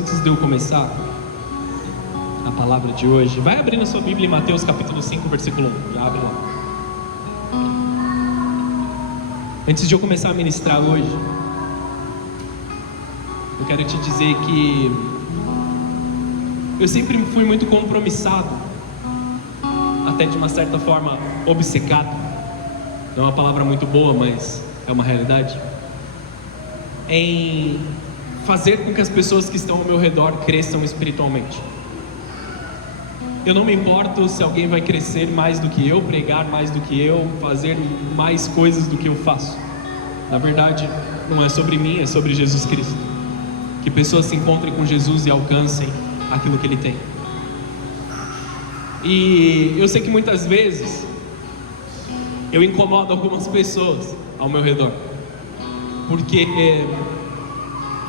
antes de eu começar a palavra de hoje, vai abrindo a sua Bíblia em Mateus capítulo 5, versículo 1. Já abre lá. Antes de eu começar a ministrar hoje, eu quero te dizer que eu sempre fui muito compromissado, até de uma certa forma obcecado. Não é uma palavra muito boa, mas é uma realidade. Em fazer com que as pessoas que estão ao meu redor cresçam espiritualmente. Eu não me importo se alguém vai crescer mais do que eu, pregar mais do que eu, fazer mais coisas do que eu faço. Na verdade, não é sobre mim, é sobre Jesus Cristo. Que pessoas se encontrem com Jesus e alcancem aquilo que Ele tem. E eu sei que muitas vezes eu incomodo algumas pessoas ao meu redor, porque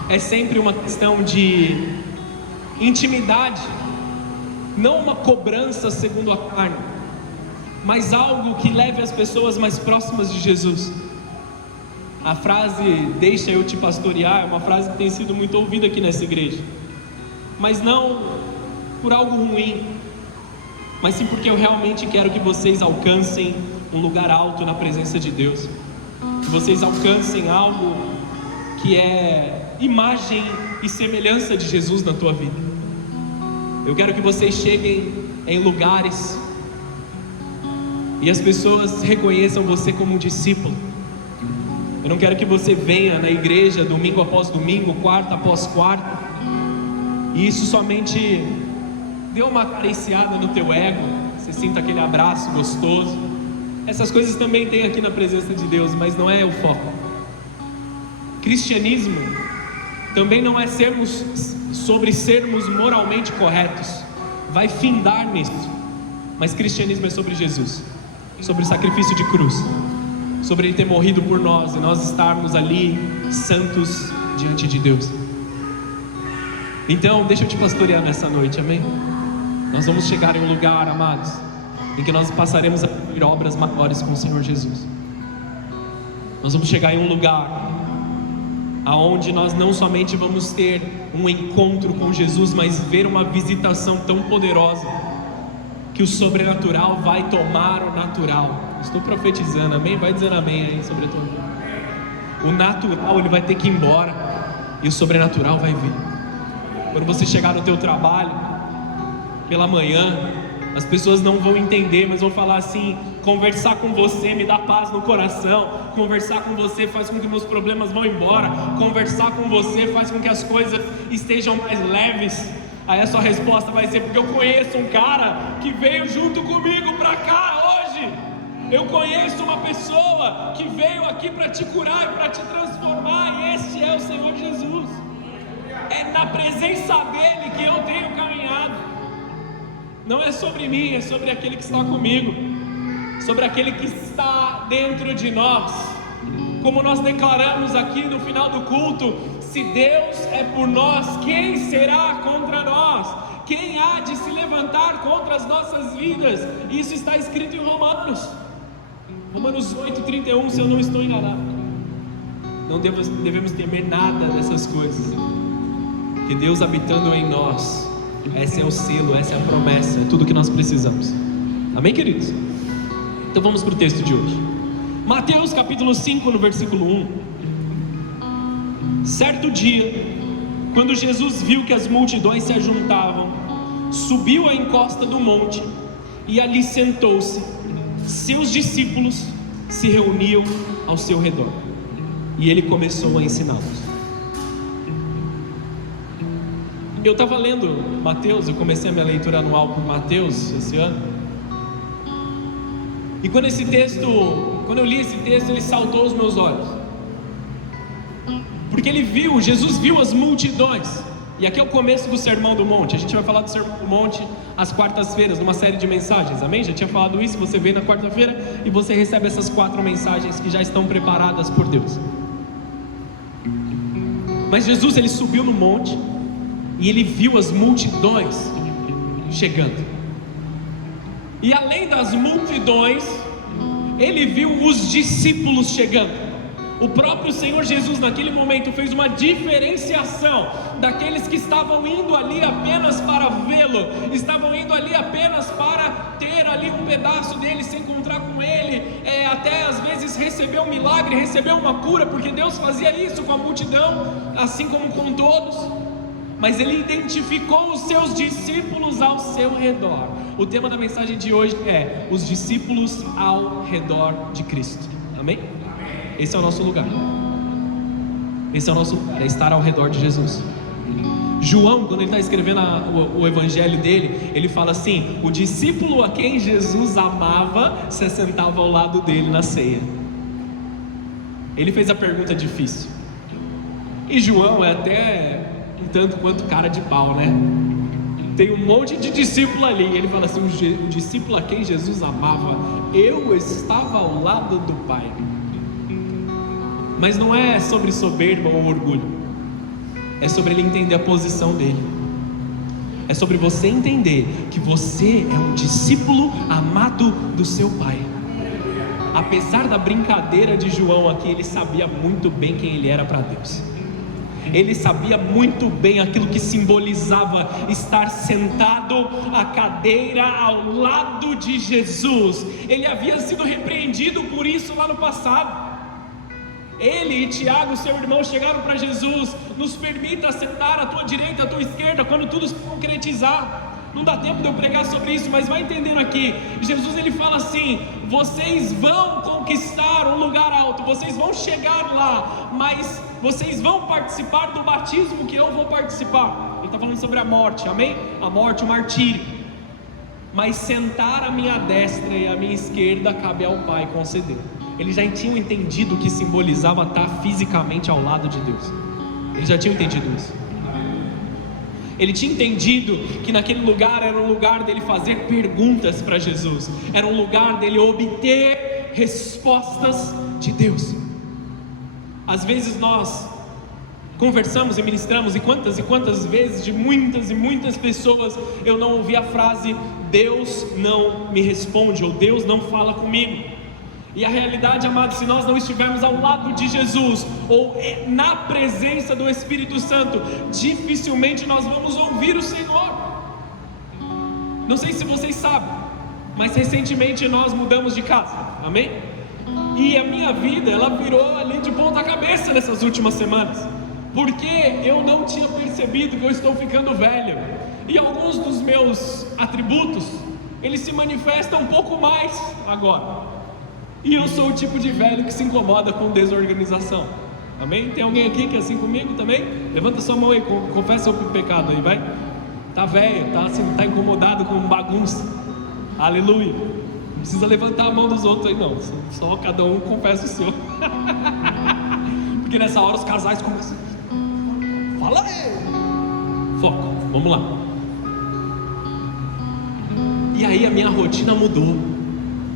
é sempre uma questão de intimidade, não uma cobrança segundo a carne, mas algo que leve as pessoas mais próximas de Jesus. A frase "deixa eu te pastorear" é uma frase que tem sido muito ouvida aqui nessa igreja, mas não por algo ruim, mas sim porque eu realmente quero que vocês alcancem um lugar alto na presença de Deus, que vocês alcancem algo que é imagem e semelhança de Jesus na tua vida. Eu quero que vocês cheguem em lugares e as pessoas reconheçam você como um discípulo. Eu não quero que você venha na igreja domingo após domingo, quarta após quarta, e isso somente dê uma acariciada no teu ego, você sinta aquele abraço gostoso. Essas coisas também tem aqui na presença de Deus, mas não é o foco. Cristianismo também não é sobre sermos moralmente corretos, vai findar nisso. Mas cristianismo é sobre Jesus, sobre o sacrifício de cruz, sobre Ele ter morrido por nós e nós estarmos ali santos diante de Deus. Então deixa eu te pastorear nessa noite, amém? Nós vamos chegar em um lugar, amados, em que nós passaremos a viver obras maiores com o Senhor Jesus. Nós vamos chegar em um lugar aonde nós não somente vamos ter um encontro com Jesus, mas ver uma visitação tão poderosa que o sobrenatural vai tomar o natural. Estou profetizando, amém? Vai dizendo amém aí sobre tudo. O natural ele vai ter que ir embora e o sobrenatural vai vir. Quando você chegar no teu trabalho pela manhã, as pessoas não vão entender, mas vão falar assim: conversar com você me dá paz no coração, conversar com você faz com que meus problemas vão embora, conversar com você faz com que as coisas estejam mais leves. Aí a sua resposta vai ser: porque eu conheço um cara que veio junto comigo para cá hoje. Eu conheço uma pessoa que veio aqui para te curar e para te transformar, e esse é o Senhor Jesus. É na presença dele que eu tenho caminhado. Não é sobre mim, é sobre aquele que está comigo, sobre aquele que está dentro de nós. Como nós declaramos aqui no final do culto: se Deus é por nós, quem será contra nós? Quem há de se levantar contra as nossas vidas? Isso está escrito em Romanos 8:31, se eu não estou enganado. Não devemos temer nada dessas coisas, que Deus habitando em nós, esse é o selo, essa é a promessa, é tudo que nós precisamos. Amém, queridos? Então vamos para o texto de hoje. Mateus capítulo 5, no versículo 1. Certo dia, quando Jesus viu que as multidões se ajuntavam, subiu à encosta do monte e ali sentou-se. Seus discípulos se reuniam ao seu redor e ele começou a ensiná-los. Eu estava lendo Mateus, eu comecei a minha leitura anual por Mateus esse ano. E quando eu li esse texto, ele saltou aos meus olhos. Porque Jesus viu as multidões. E aqui é o começo do Sermão do Monte. A gente vai falar do Sermão do Monte às quartas-feiras, numa série de mensagens, amém? Já tinha falado isso, você vem na quarta-feira e você recebe essas 4 mensagens que já estão preparadas por Deus. Mas Jesus, ele subiu no monte e ele viu as multidões chegando. E além das multidões, ele viu os discípulos chegando. O próprio Senhor Jesus naquele momento fez uma diferenciação daqueles que estavam indo ali apenas para vê-lo, estavam indo ali apenas para ter ali um pedaço dele, se encontrar com ele, até às vezes receber um milagre, receber uma cura, porque Deus fazia isso com a multidão, assim como com todos. Mas ele identificou os seus discípulos ao seu redor. O tema da mensagem de hoje é os discípulos ao redor de Cristo. Amém? Esse é o nosso lugar. Esse é o nosso lugar, é estar ao redor de Jesus. João, quando ele está escrevendo o evangelho dele, ele fala assim: o discípulo a quem Jesus amava se sentava ao lado dele na ceia. Ele fez a pergunta difícil. E João é até um tanto quanto cara de pau, né? Tem um monte de discípulo ali. Ele fala assim: o discípulo a quem Jesus amava, eu estava ao lado do Pai. Mas não é sobre soberba ou orgulho, é sobre ele entender a posição dele. É sobre você entender que você é um discípulo amado do seu Pai. Apesar da brincadeira de João aqui, ele sabia muito bem quem ele era para Deus. Ele sabia muito bem aquilo que simbolizava estar sentado à cadeira ao lado de Jesus. Ele havia sido repreendido por isso lá no passado. Ele e Tiago, seu irmão, chegaram para Jesus: nos permita sentar à tua direita, à tua esquerda, quando tudo se concretizar. Não dá tempo de eu pregar sobre isso, mas vai entendendo aqui. Jesus, ele fala assim: vocês vão conquistar um lugar alto, vocês vão chegar lá, mas vocês vão participar do batismo que eu vou participar. Ele está falando sobre a morte, amém? A morte, o martírio. Mas sentar à minha destra e à minha esquerda cabe ao Pai conceder. Eles já tinham entendido o que simbolizava estar fisicamente ao lado de Deus. Eles já tinham entendido isso. Ele tinha entendido que naquele lugar era um lugar dele fazer perguntas para Jesus, era um lugar dele obter respostas de Deus. Às vezes nós conversamos e ministramos, e quantas vezes de muitas e muitas pessoas eu não ouvi a frase: Deus não me responde, ou Deus não fala comigo. E a realidade, amados, se nós não estivermos ao lado de Jesus, ou na presença do Espírito Santo, dificilmente nós vamos ouvir o Senhor. Não sei se vocês sabem, mas recentemente nós mudamos de casa, amém? E a minha vida, ela virou ali de ponta cabeça nessas últimas semanas, porque eu não tinha percebido que eu estou ficando velho, e alguns dos meus atributos, eles se manifestam um pouco mais agora. E eu sou o tipo de velho que se incomoda com desorganização. Amém? Tem alguém aqui que é assim comigo também? Levanta sua mão aí, confessa o pecado aí, vai. Tá velho, tá assim, tá incomodado com bagunça. Aleluia. Não precisa levantar a mão dos outros aí não. Só cada um confessa o seu. Porque nessa hora os casais começam. Fala aí. Foco, vamos lá. E aí a minha rotina mudou.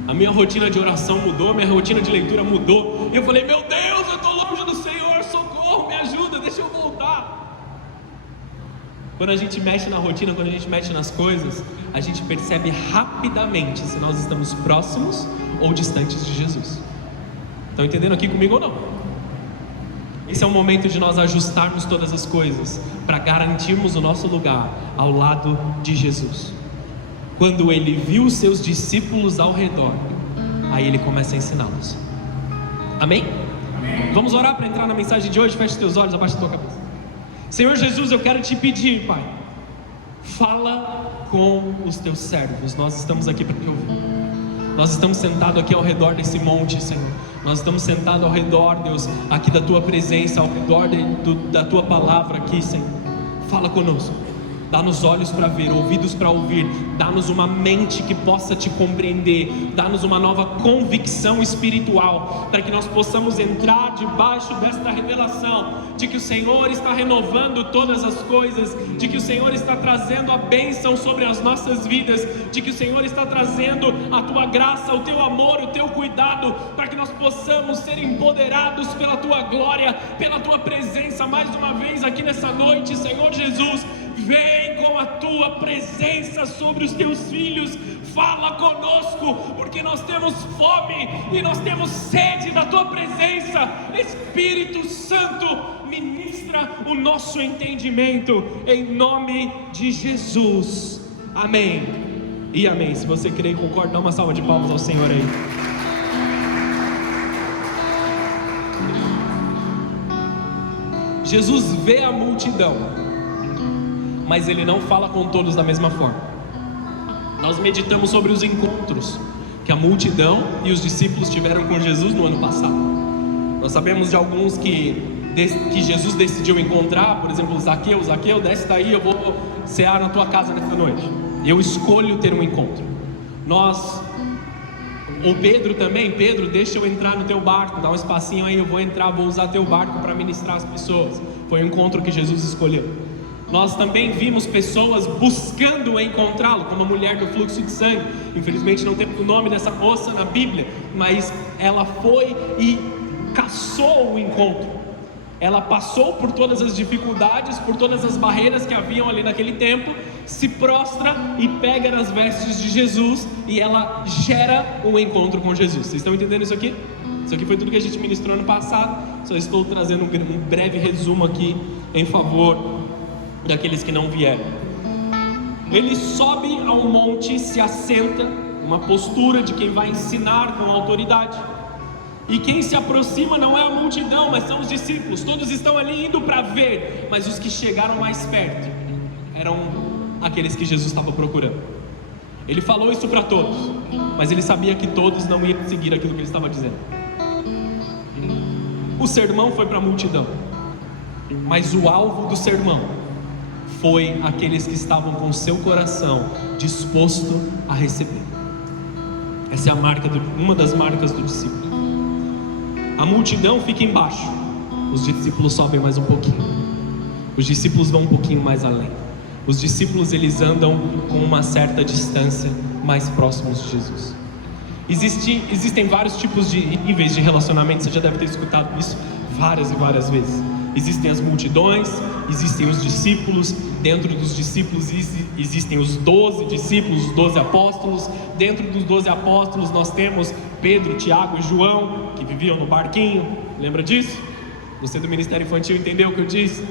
A minha rotina de oração mudou, a minha rotina de leitura mudou. E eu falei: meu Deus, eu estou longe do Senhor, socorro, me ajuda, deixa eu voltar. Quando a gente mexe na rotina, quando a gente mexe nas coisas, a gente percebe rapidamente se nós estamos próximos ou distantes de Jesus. Estão entendendo aqui comigo ou não? Esse é o momento de nós ajustarmos todas as coisas, para garantirmos o nosso lugar ao lado de Jesus. Quando ele viu os seus discípulos ao redor, aí ele começa a ensiná-los. Amém? Amém. Vamos orar para entrar na mensagem de hoje. Feche teus olhos, abaixa a tua cabeça. Senhor Jesus, eu quero te pedir, Pai, fala com os teus servos. Nós estamos aqui para te ouvir. Nós estamos sentados aqui ao redor desse monte, Senhor. Nós estamos sentados ao redor, Deus, aqui da tua presença, ao redor da tua palavra aqui, Senhor. Fala conosco. Dá-nos olhos para ver, ouvidos para ouvir. Dá-nos uma mente que possa te compreender. Dá-nos uma nova convicção espiritual, para que nós possamos entrar debaixo desta revelação de que o Senhor está renovando todas as coisas, de que o Senhor está trazendo a bênção sobre as nossas vidas, de que o Senhor está trazendo a tua graça, o teu amor, o teu cuidado, para que nós possamos ser empoderados pela tua glória, pela tua presença mais uma vez aqui nessa noite. Senhor Jesus, vem com com a tua presença sobre os teus filhos. Fala conosco, porque nós temos fome e nós temos sede da tua presença. Espírito Santo, ministra o nosso entendimento, em nome de Jesus. Amém e amém. Se você crê e concorda, dá uma salva de palmas ao Senhor aí. Jesus vê a multidão, mas ele não fala com todos da mesma forma. Nós meditamos sobre os encontros que a multidão e os discípulos tiveram com Jesus no ano passado. Nós sabemos de alguns que Jesus decidiu encontrar, por exemplo, Zaqueu, desce daí, eu vou cear na tua casa nessa noite. Eu escolho ter um encontro. O Pedro também, Pedro, deixa eu entrar no teu barco, dá um espacinho aí, eu vou entrar, vou usar teu barco para ministrar as pessoas. Foi o encontro que Jesus escolheu. Nós também vimos pessoas buscando encontrá-lo, como a mulher do fluxo de sangue. Infelizmente não temos o nome dessa moça na Bíblia, mas ela foi e caçou o encontro. Ela passou por todas as dificuldades, por todas as barreiras que haviam ali naquele tempo, se prostra e pega nas vestes de Jesus, e ela gera um encontro com Jesus. Vocês estão entendendo isso aqui? Isso aqui foi tudo que a gente ministrou ano passado. Só estou trazendo um breve resumo aqui em favor daqueles que não vieram. Ele sobe ao monte, se assenta, uma postura de quem vai ensinar com autoridade. E quem se aproxima não é a multidão, mas são os discípulos. Todos estão ali indo para ver, mas os que chegaram mais perto eram aqueles que Jesus estava procurando. Ele falou isso para todos, mas ele sabia que todos não iam seguir aquilo que ele estava dizendo. O sermão foi para a multidão, mas o alvo do sermão foi aqueles que estavam com seu coração disposto a receber. Essa é uma das marcas do discípulo. A multidão fica embaixo, os discípulos sobem mais um pouquinho. Os discípulos vão um pouquinho mais além. Os discípulos, eles andam com uma certa distância mais próximos de Jesus. Existem vários tipos de níveis de relacionamento. Você já deve ter escutado isso várias e várias vezes. Existem as multidões, existem os discípulos. Dentro dos discípulos existem os 12 discípulos, os 12 apóstolos. Dentro dos 12 apóstolos nós temos Pedro, Tiago e João, que viviam no barquinho. Lembra disso? Você do Ministério Infantil entendeu o que eu disse?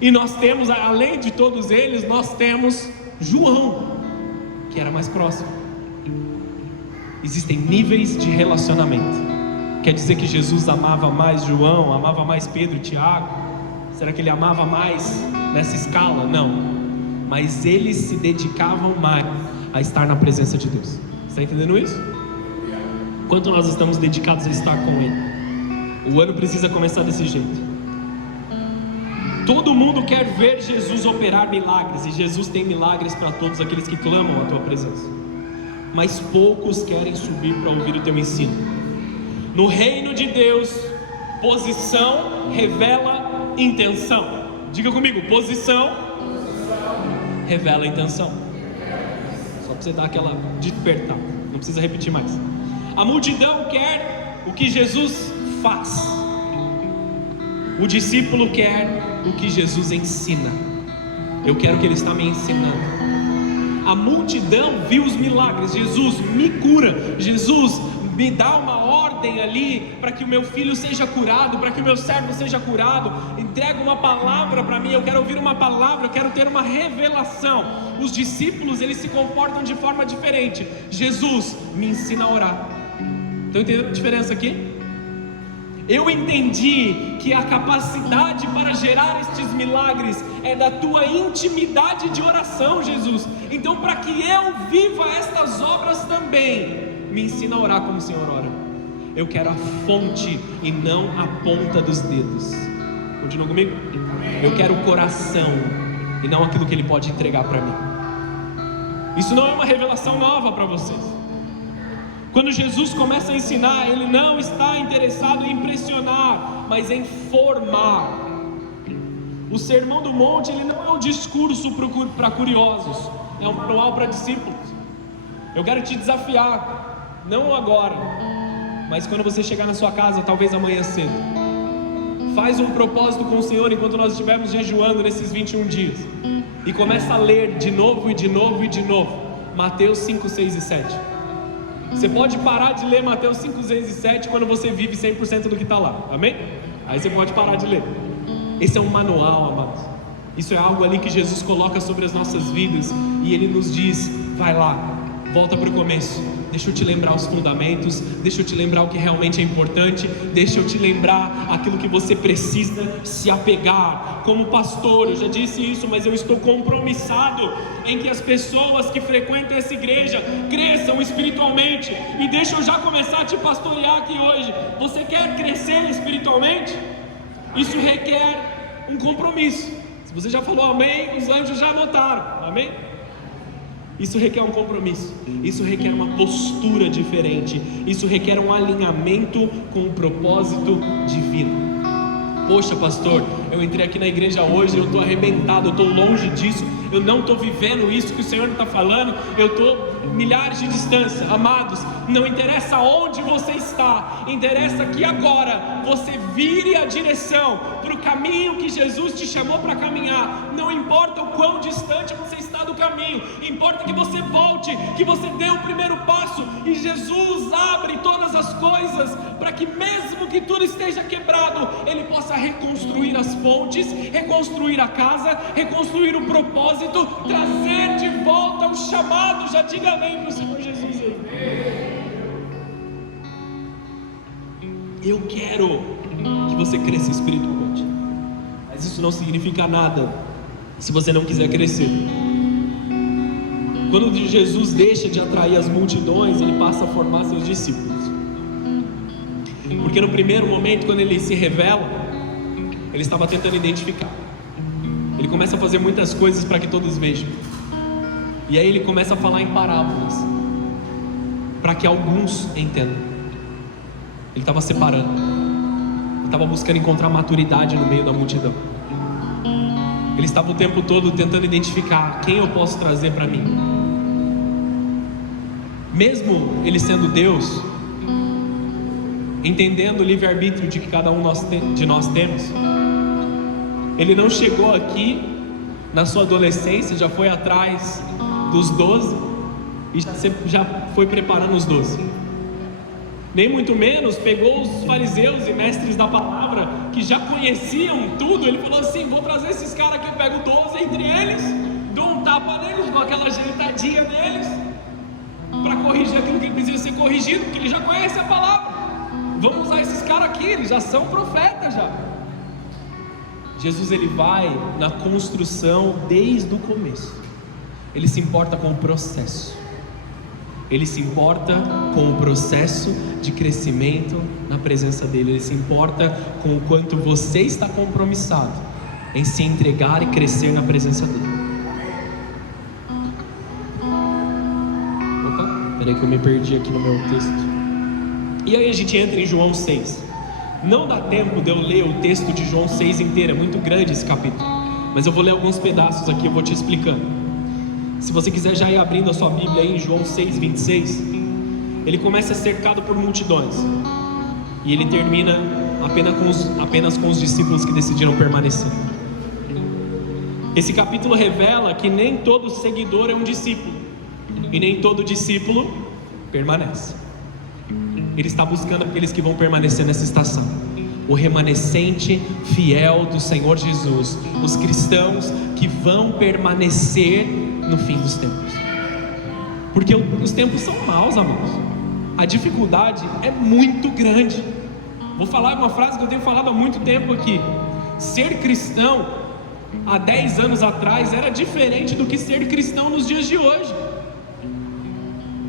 E nós temos, além de todos eles, nós temos João, que era mais próximo. Existem níveis de relacionamento. Quer dizer que Jesus amava mais João, amava mais Pedro e Tiago? Será que ele amava mais nessa escala? Não. Mas eles se dedicavam mais a estar na presença de Deus. Você está entendendo isso? Quanto nós estamos dedicados a estar com Ele? O ano precisa começar desse jeito. Todo mundo quer ver Jesus operar milagres, e Jesus tem milagres para todos aqueles que clamam a tua presença. Mas poucos querem subir para ouvir o teu ensino. No reino de Deus, posição revela intenção. Diga comigo, posição revela intenção. Só para você dar aquela despertar, não precisa repetir mais. A multidão quer o que Jesus faz. O discípulo quer o que Jesus ensina. Eu quero o que Ele está me ensinando. A multidão viu os milagres. Jesus me cura. Jesus me dá uma ordem ali para que o meu filho seja curado, para que o meu servo seja curado. Entrega uma palavra para mim. Eu quero ouvir uma palavra, eu quero ter uma revelação. Os discípulos, eles se comportam de forma diferente. Jesus me ensina a orar. Estão entendendo a diferença aqui? Eu entendi que a capacidade para gerar estes milagres é da tua intimidade de oração, Jesus. Então, para que eu viva estas obras também, me ensina a orar como o Senhor ora. Eu quero a fonte e não a ponta dos dedos. Continua comigo? Eu quero o coração e não aquilo que Ele pode entregar para mim. Isso não é uma revelação nova para vocês. Quando Jesus começa a ensinar, Ele não está interessado em impressionar, mas em formar. O Sermão do Monte, ele não é um discurso para curiosos, é um manual para discípulos. Eu quero te desafiar, não agora, mas quando você chegar na sua casa, talvez amanhã cedo. Faz um propósito com o Senhor enquanto nós estivermos jejuando nesses 21 dias. e começa a ler de novo e de novo e de novo Mateus 5, 6 e 7. Você pode parar de ler Mateus 5, 6 e 7 quando você vive 100% do que está lá, amém? Aí você pode parar de ler. Esse é um manual, amados. Isso é algo ali que Jesus coloca sobre as nossas vidas, e Ele nos diz: vai lá, volta para o começo, deixa eu te lembrar os fundamentos, deixa eu te lembrar o que realmente é importante, deixa eu te lembrar aquilo que você precisa se apegar. Como pastor, eu já disse isso, mas eu estou compromissado em que as pessoas que frequentam essa igreja cresçam espiritualmente. E deixa eu já começar a te pastorear aqui hoje. Você quer crescer espiritualmente? Isso requer um compromisso. Se você já falou amém, os anjos já anotaram, amém? Isso requer um compromisso, isso requer uma postura diferente, isso requer um alinhamento com o propósito divino. Poxa, pastor, eu entrei aqui na igreja hoje, eu estou arrebentado, eu estou longe disso, eu não estou vivendo isso que o Senhor está falando, eu estou milhares de distância. Amados, não interessa onde você está, interessa que agora você vire a direção para o caminho que Jesus te chamou para caminhar. Não importa o quão distante você está do caminho, importa que você volte, que você dê o primeiro passo, e Jesus abre todas as coisas para que, mesmo que tudo esteja quebrado, Ele possa reconstruir as pontes, reconstruir a casa, reconstruir o propósito, trazer de volta o chamado. Já diga amém para o Senhor Jesus aí. Eu quero que você cresça espiritualmente, mas isso não significa nada se você não quiser crescer. Quando Jesus deixa de atrair as multidões, Ele passa a formar seus discípulos. Porque no primeiro momento, quando Ele se revela, Ele estava tentando identificar. Ele começa a fazer muitas coisas para que todos vejam. E aí Ele começa a falar em parábolas, para que alguns entendam. Ele estava separando, Ele estava buscando encontrar maturidade no meio da multidão. Ele estava o tempo todo tentando identificar quem eu posso trazer para mim. Mesmo Ele sendo Deus, entendendo o livre-arbítrio de que cada um de nós temos, Ele não chegou aqui na sua adolescência, já foi atrás dos 12 e já foi preparando os 12. Nem muito menos pegou os fariseus e mestres da palavra que já conheciam tudo. Ele falou assim: vou trazer esses caras aqui, eu pego 12 entre eles, dou um tapa neles, dou aquela ajeitadinha neles, para corrigir aquilo que precisa ser corrigido, porque ele já conhece a palavra. Vamos usar esses caras aqui, eles já são profetas já. Jesus, Ele vai na construção desde o começo. Ele se importa com o processo. Ele se importa com o processo de crescimento na presença dEle. Ele se importa com o quanto você está compromissado em se entregar e crescer na presença dEle. Opa, peraí que eu me perdi aqui no meu texto. E aí a gente entra em João 6. Não dá tempo de eu ler o texto de João 6 inteiro, é muito grande esse capítulo, mas eu vou ler alguns pedaços aqui, eu vou te explicando. Se você quiser já ir abrindo a sua Bíblia aí em João 6, 26, ele começa cercado por multidões, e ele termina apenas com os discípulos que decidiram permanecer. Esse capítulo revela que nem todo seguidor é um discípulo, e nem todo discípulo permanece. Ele está buscando aqueles que vão permanecer nessa estação, o remanescente fiel do Senhor Jesus, os cristãos que vão permanecer no fim dos tempos, porque os tempos são maus, amigos. A dificuldade é muito grande. Vou falar uma frase que eu tenho falado há muito tempo aqui: ser cristão há 10 anos atrás era diferente do que ser cristão nos dias de hoje.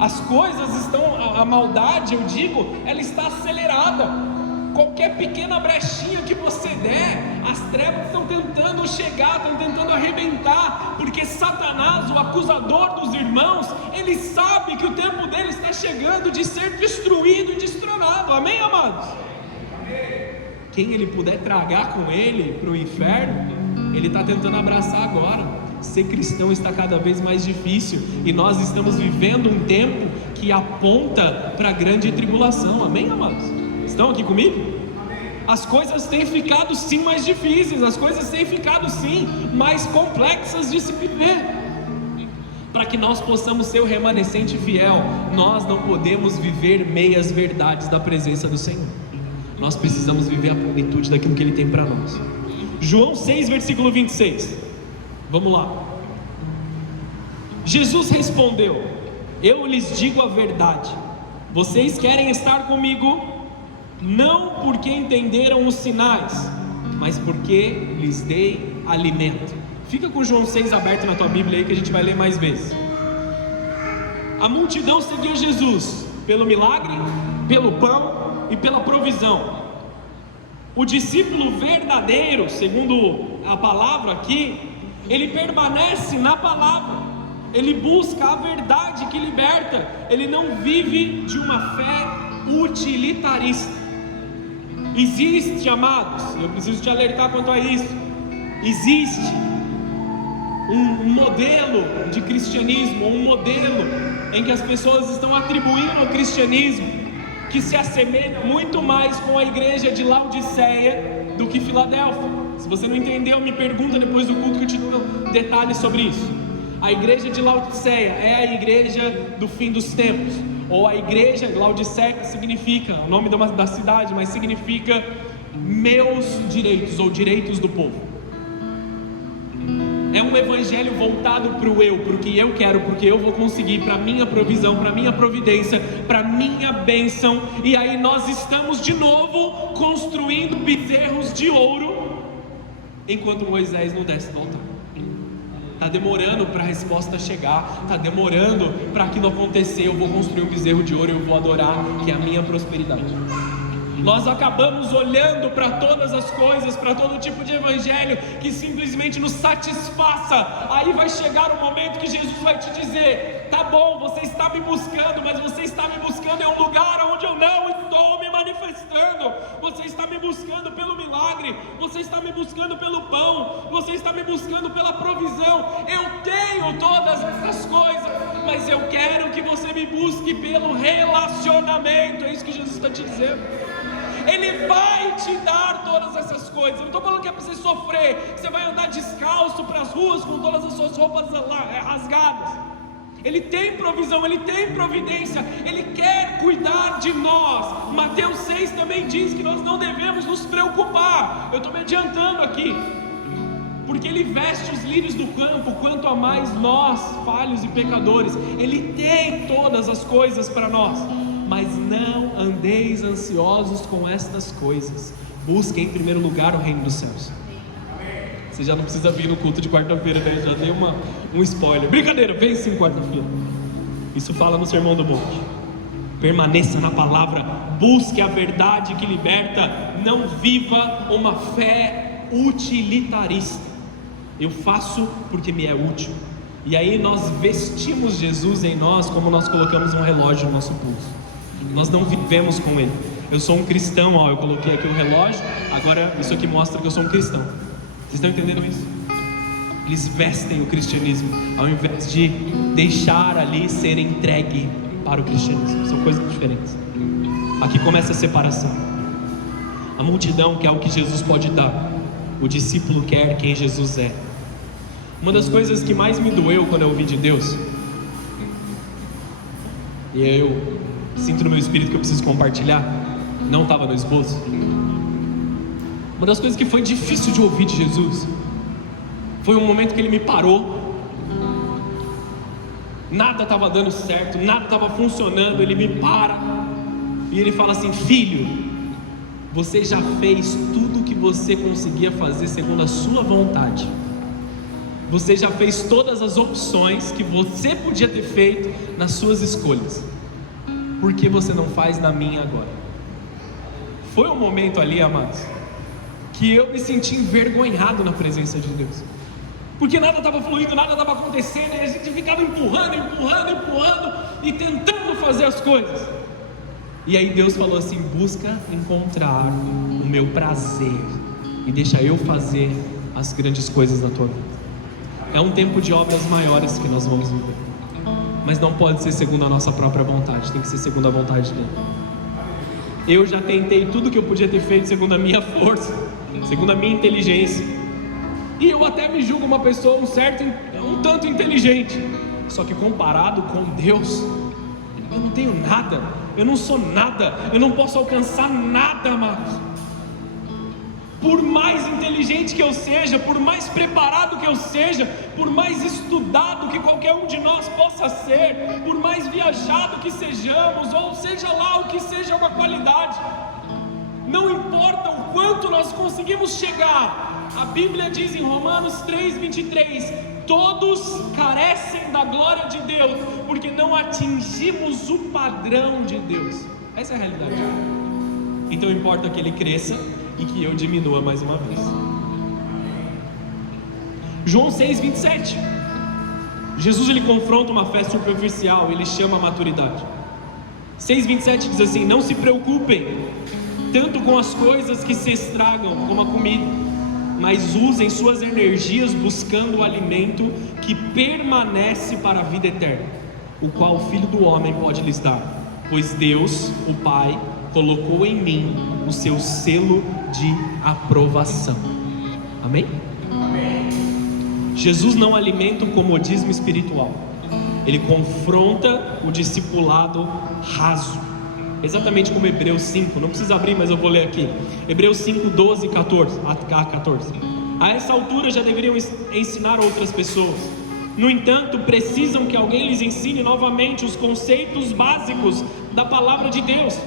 As coisas estão, a maldade, eu digo, ela está acelerada. Qualquer pequena brechinha que você der, as trevas estão tentando chegar, estão tentando arrebentar, porque Satanás, o acusador dos irmãos, ele sabe que o tempo dele está chegando de ser destruído e destronado. Amém, amados? Quem ele puder tragar com ele para o inferno, ele está tentando abraçar agora. Ser cristão está cada vez mais difícil, e nós estamos vivendo um tempo que aponta para a grande tribulação. Amém, amados? Estão aqui comigo? as coisas têm ficado sim mais difíceis, as coisas têm ficado sim mais complexas de se viver. Para que nós possamos ser o remanescente fiel, nós não podemos viver meias verdades da presença do Senhor. Nós precisamos viver a plenitude daquilo que Ele tem para nós. João 6, versículo 26. Vamos lá. Jesus respondeu: eu lhes digo a verdade, vocês querem estar comigo, não porque entenderam os sinais, mas porque lhes dei alimento. Fica com João 6 aberto na tua Bíblia aí, que a gente vai ler mais vezes. A multidão seguiu Jesus pelo milagre, pelo pão e pela provisão. O discípulo verdadeiro, segundo a palavra aqui, ele permanece na palavra, ele busca a verdade que liberta, ele não vive de uma fé utilitarista. Existe, amados, eu preciso te alertar quanto a isso, existe um modelo de cristianismo, um modelo em que as pessoas estão atribuindo ao cristianismo que se assemelha muito mais com a igreja de Laodiceia do que Filadélfia. Se você não entendeu, me pergunta depois do culto que eu te dou detalhes sobre isso. A igreja de Laodiceia é a igreja do fim dos tempos, ou a igreja, Laodiceia significa, o nome da cidade, mas significa meus direitos, ou direitos do povo. É um evangelho voltado para o eu, para o que eu quero, porque eu vou conseguir, para a minha provisão, para a minha providência, para a minha bênção. E aí nós estamos de novo construindo bezerros de ouro, enquanto Moisés não desce do altar. Está demorando para a resposta chegar, está demorando para aquilo acontecer. Eu vou construir um bezerro de ouro e eu vou adorar, que é a minha prosperidade. Nós acabamos olhando para todas as coisas, para todo tipo de evangelho que simplesmente nos satisfaça. Aí vai chegar o momento que Jesus vai te dizer: tá bom, você está me buscando, mas você está me buscando em um lugar onde eu não estou me manifestando. Você está me buscando pelo milagre, você está me buscando pelo pão, você está me buscando pela provisão. Eu tenho todas essas coisas, mas eu quero que você me busque pelo relacionamento. É isso que Jesus está te dizendo. Ele vai te dar todas essas coisas. Eu não estou falando que é para você sofrer, que você vai andar descalço para as ruas com todas as suas roupas rasgadas. Ele tem provisão, Ele tem providência, Ele quer cuidar de nós. Mateus 6 também diz que nós não devemos nos preocupar. Eu estou me adiantando aqui, porque Ele veste os lírios do campo, quanto a mais nós, falhos e pecadores. Ele tem todas as coisas para nós. Mas não andeis ansiosos com estas coisas. Busquem em primeiro lugar o reino dos céus. Você já não precisa vir no culto de quarta-feira, né? Já dei um spoiler. Brincadeira, vem sim quarta-feira. Isso fala no Sermão do Monte. Permaneça na palavra, busque a verdade que liberta. Não viva uma fé utilitarista. Eu faço porque me é útil. E aí nós vestimos Jesus em nós como nós colocamos um relógio no nosso pulso. Nós não vivemos com Ele. Eu sou um cristão, ó, eu coloquei aqui o relógio. Agora isso aqui mostra que eu sou um cristão. Vocês estão entendendo isso? Eles vestem o cristianismo, ao invés de deixar ali ser entregue para o cristianismo. São coisas diferentes. Aqui começa a separação. A multidão quer o que Jesus pode dar, o discípulo quer quem Jesus é. Uma das coisas que mais me doeu quando eu ouvi de Deus, e eu sinto no meu espírito que eu preciso compartilhar, não estava no esboço. Uma das coisas que foi difícil de ouvir de Jesus foi um momento que Ele me parou. Nada estava dando certo, nada estava funcionando. Ele me para e Ele fala assim: filho, você já fez tudo o que você conseguia fazer segundo a sua vontade. Você já fez todas as opções que você podia ter feito nas suas escolhas. Por que você não faz na minha agora? Foi um momento ali, amados, que eu me senti envergonhado na presença de Deus, porque nada estava fluindo, nada estava acontecendo, e a gente ficava empurrando e tentando fazer as coisas. E aí Deus falou assim: busca encontrar o meu prazer e deixa eu fazer as grandes coisas na tua vida. É um tempo de obras maiores que nós vamos viver, mas não pode ser segundo a nossa própria vontade, tem que ser segundo a vontade dele. Eu já tentei tudo que eu podia ter feito segundo a minha força, segundo a minha inteligência. E eu até me julgo uma pessoa um tanto inteligente. Só que comparado com Deus, eu não tenho nada, eu não sou nada, eu não posso alcançar nada, amados. Por mais inteligente que eu seja, por mais preparado que eu seja, por mais estudado que qualquer um de nós possa ser, por mais viajado que sejamos, ou seja lá o que seja uma qualidade, não importa o quanto nós conseguimos chegar. A Bíblia diz em Romanos 3:23: todos carecem da glória de Deus, porque não atingimos o padrão de Deus. Essa é a realidade. Então importa que ele cresça e que eu diminua mais uma vez. João 6:27. Jesus ele confronta uma fé superficial, ele chama a maturidade. 6:27 diz assim: não se preocupem tanto com as coisas que se estragam, como a comida, mas usem suas energias buscando o alimento que permanece para a vida eterna, o qual o Filho do Homem pode lhes dar, pois Deus, o Pai, colocou em mim o seu selo de aprovação. Amém? Amém. Jesus não alimenta o comodismo espiritual, ele confronta o discipulado raso, exatamente como Hebreus 5, não precisa abrir, mas eu vou ler aqui. Hebreus 5, 12 e 14. A essa altura já deveriam ensinar outras pessoas. No entanto, precisam que alguém lhes ensine novamente os conceitos básicos da palavra de Deus.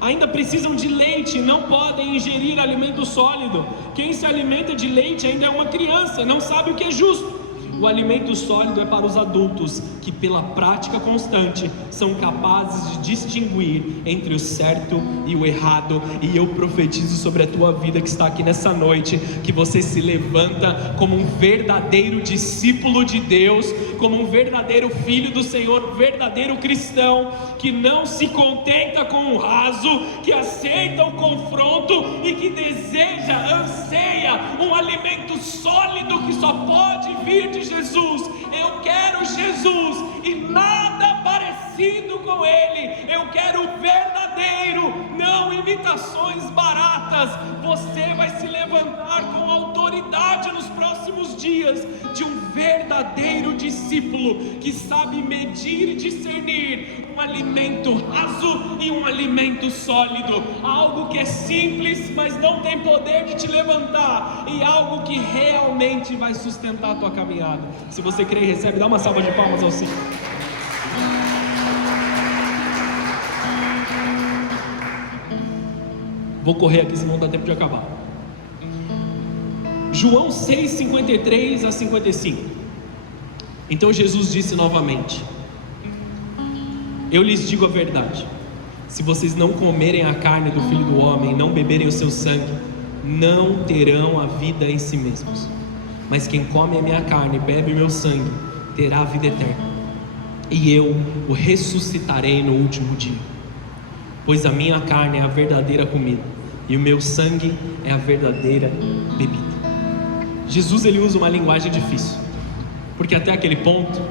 Ainda precisam de leite, não podem ingerir alimento sólido. Quem se alimenta de leite ainda é uma criança, não sabe o que é justo. O alimento sólido é para os adultos, que pela prática constante são capazes de distinguir entre o certo e o errado. E eu profetizo sobre a tua vida que está aqui nessa noite, que você se levanta como um verdadeiro discípulo de Deus, como um verdadeiro filho do Senhor, um verdadeiro cristão, que não se contenta com o raso, que aceita o confronto e que deseja, anseia um alimento sólido que só pode vir de Jesus. Eu quero Jesus e nada parecido com Ele. Eu quero o verdadeiro, não imitações baratas. Você vai se levantar com autoridade nos próximos dias de um verdadeiro discípulo que sabe medir e discernir um alimento raso e um alimento sólido, algo que é simples, mas não tem poder de te levantar, e algo que realmente vai sustentar a tua caminhada. Se você crê e recebe, dá uma salva de palmas ao Senhor. Vou correr aqui, senão não dá tempo de acabar. João 6, 53 a 55. Então Jesus disse novamente: eu lhes digo a verdade, se vocês não comerem a carne do Filho do Homem e não beberem o seu sangue, não terão a vida em si mesmos. Mas quem come a minha carne e bebe o meu sangue terá a vida eterna, e eu o ressuscitarei no último dia. Pois a minha carne é a verdadeira comida, e o meu sangue é a verdadeira bebida. Jesus ele usa uma linguagem difícil, porque até aquele ponto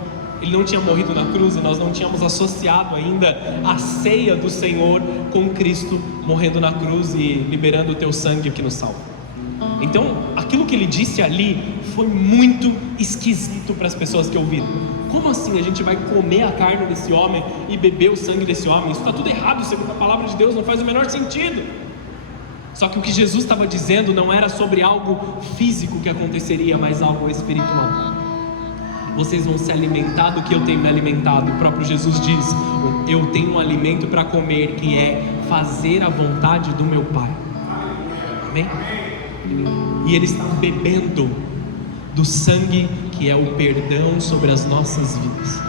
ele não tinha morrido na cruz, e nós não tínhamos associado ainda a ceia do Senhor com Cristo morrendo na cruz e liberando o teu sangue que nos salva. Então aquilo que ele disse ali foi muito esquisito para as pessoas que ouviram. Como assim a gente vai comer a carne desse homem e beber o sangue desse homem? Isso está tudo errado segundo a palavra de Deus, não faz o menor sentido. Só que o que Jesus estava dizendo não era sobre algo físico que aconteceria, mas algo espiritual. Vocês vão se alimentar do que eu tenho me alimentado. O próprio Jesus diz: eu tenho um alimento para comer, que é fazer a vontade do meu Pai. Amém? E ele está bebendo do sangue que é o perdão sobre as nossas vidas.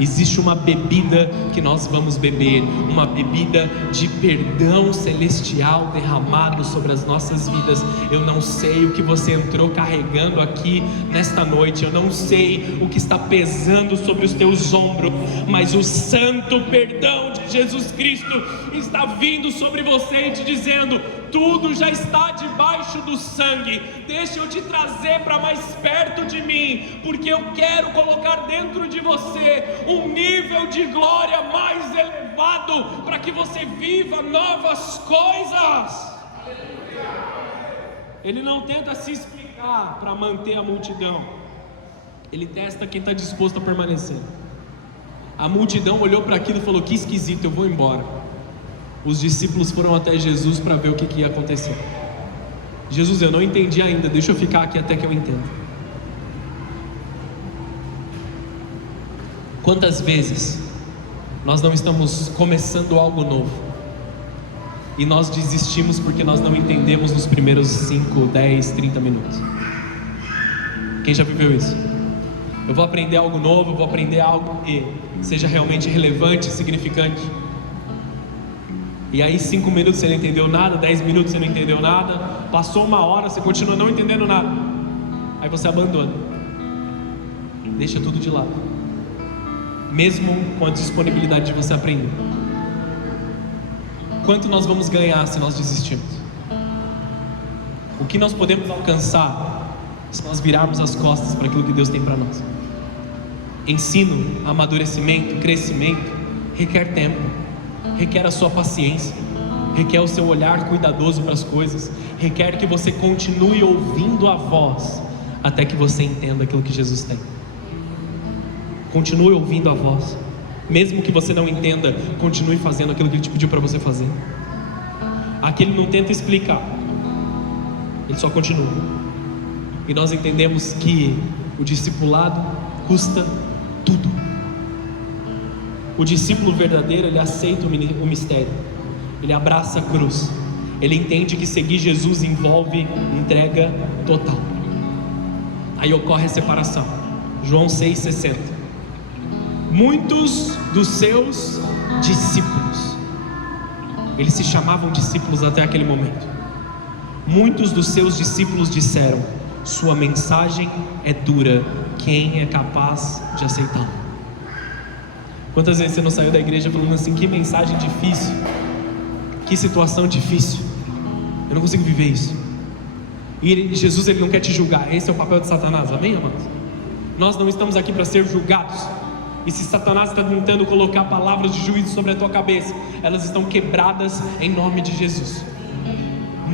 Existe uma bebida que nós vamos beber, uma bebida de perdão celestial derramado sobre as nossas vidas. Eu não sei o que você entrou carregando aqui nesta noite, eu não sei o que está pesando sobre os teus ombros, mas o santo perdão de Jesus Cristo está vindo sobre você e te dizendo: tudo já está debaixo do sangue. Deixa eu te trazer para mais perto de mim, porque eu quero colocar dentro de você um nível de glória mais elevado, para que você viva novas coisas. Ele não tenta se explicar para manter a multidão, ele testa quem está disposto a permanecer. A multidão olhou para aquilo e falou: que esquisito, eu vou embora. Os discípulos foram até Jesus para ver o que ia acontecer. Jesus, eu não entendi ainda, deixa eu ficar aqui até que eu entenda. Quantas vezes nós não estamos começando algo novo e nós desistimos porque nós não entendemos nos primeiros 5, 10, 30 minutos? Quem já viveu isso? Eu vou aprender algo novo, eu vou aprender algo que seja realmente relevante, significante. E aí 5 minutos você não entendeu nada, 10 minutos você não entendeu nada, passou 1 hora, você continua não entendendo nada. Aí você abandona, deixa tudo de lado, mesmo com a disponibilidade de você aprender. Quanto nós vamos ganhar se nós desistirmos? O que nós podemos alcançar se nós virarmos as costas para aquilo que Deus tem para nós? Ensino, amadurecimento, crescimento requer tempo, requer a sua paciência, requer o seu olhar cuidadoso para as coisas, requer que você continue ouvindo a voz até que você entenda aquilo que Jesus tem. Continue ouvindo a voz, mesmo que você não entenda, continue fazendo aquilo que Ele te pediu para você fazer. Aqui Ele não tenta explicar, Ele só continua. E nós entendemos que o discipulado custa tudo. O discípulo verdadeiro, ele aceita o mistério, ele abraça a cruz, ele entende que seguir Jesus envolve entrega total. Aí ocorre a separação. João 6,60. Muitos dos seus discípulos, eles se chamavam discípulos até aquele momento, muitos dos seus discípulos disseram: sua mensagem é dura, quem é capaz de aceitá-la? Quantas vezes você não saiu da igreja falando assim: que mensagem difícil, que situação difícil, eu não consigo viver isso. E Jesus, Ele não quer te julgar. Esse é o papel de Satanás, amém, amados? Nós não estamos aqui para ser julgados. E se Satanás está tentando colocar palavras de juízo sobre a tua cabeça, elas estão quebradas em nome de Jesus.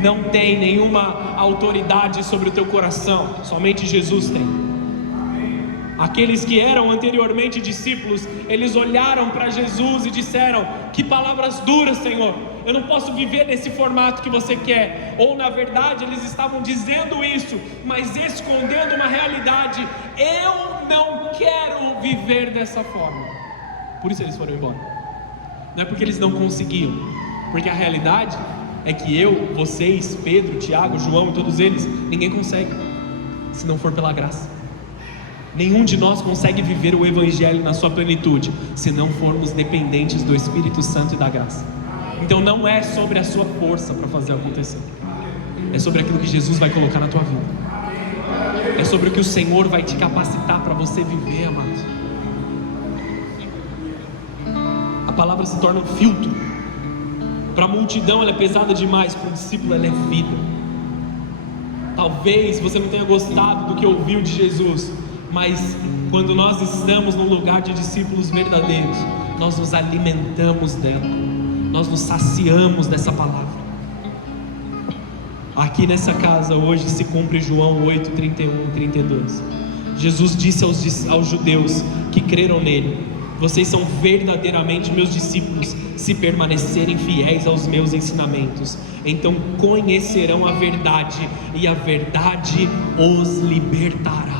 Não tem nenhuma autoridade sobre o teu coração, somente Jesus tem. Aqueles que eram anteriormente discípulos, eles olharam para Jesus e disseram: que palavras duras, Senhor, eu não posso viver nesse formato que você quer. Ou na verdade eles estavam dizendo isso, mas escondendo uma realidade: eu não quero viver dessa forma. Por isso eles foram embora. Não é porque eles não conseguiam, porque a realidade é que eu, vocês, Pedro, Tiago, João e todos eles, ninguém consegue, se não for pela graça. Nenhum de nós consegue viver o Evangelho na sua plenitude, se não formos dependentes do Espírito Santo e da graça. Então não é sobre a sua força para fazer acontecer, é sobre aquilo que Jesus vai colocar na tua vida, é sobre o que o Senhor vai te capacitar para você viver, amados. A palavra se torna um filtro. Para a multidão ela é pesada demais, para o discípulo ela é vida. Talvez você não tenha gostado do que ouviu de Jesus, mas quando nós estamos num lugar de discípulos verdadeiros, nós nos alimentamos dela, nós nos saciamos dessa palavra. Aqui nessa casa hoje se cumpre João 8, 31 e 32. Jesus disse aos judeus que creram nele: vocês são verdadeiramente meus discípulos se permanecerem fiéis aos meus ensinamentos. Então conhecerão a verdade, e a verdade os libertará.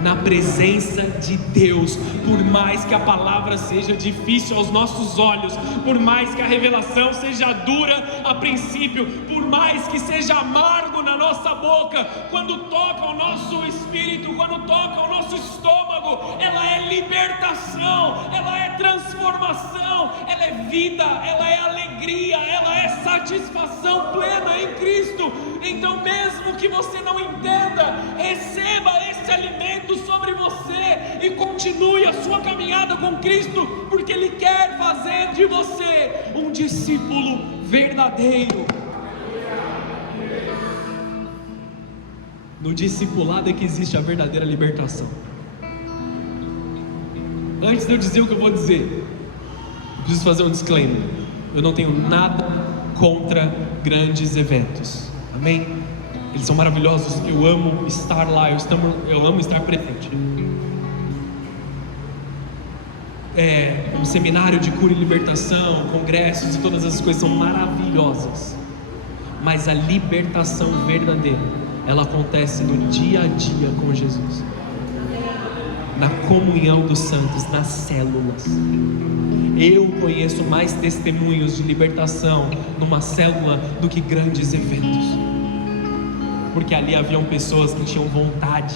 Na presença de Deus, por mais que a palavra seja difícil aos nossos olhos, por mais que a revelação seja dura a princípio, por mais que seja amargo na nossa boca, quando toca o nosso espírito, quando toca o nosso estômago, ela é libertação, ela é transformação, ela é vida, ela é alegria, ela é satisfação plena em Cristo. Então mesmo que você não entenda, receba este alimento sobre você e continue a sua caminhada com Cristo, porque Ele quer fazer de você um discípulo verdadeiro. No discipulado é que existe a verdadeira libertação. Antes de eu dizer o que eu vou dizer, eu preciso fazer um disclaimer. Eu não tenho nada contra grandes eventos. Amém? Eles são maravilhosos. Eu amo estar lá. Eu amo estar presente. Um seminário de cura e libertação, congressos e todas essas coisas são maravilhosas. Mas a libertação verdadeira, ela acontece no dia a dia com Jesus, na comunhão dos santos, nas células. Eu conheço mais testemunhos de libertação numa célula do que grandes eventos, porque ali haviam pessoas que tinham vontade.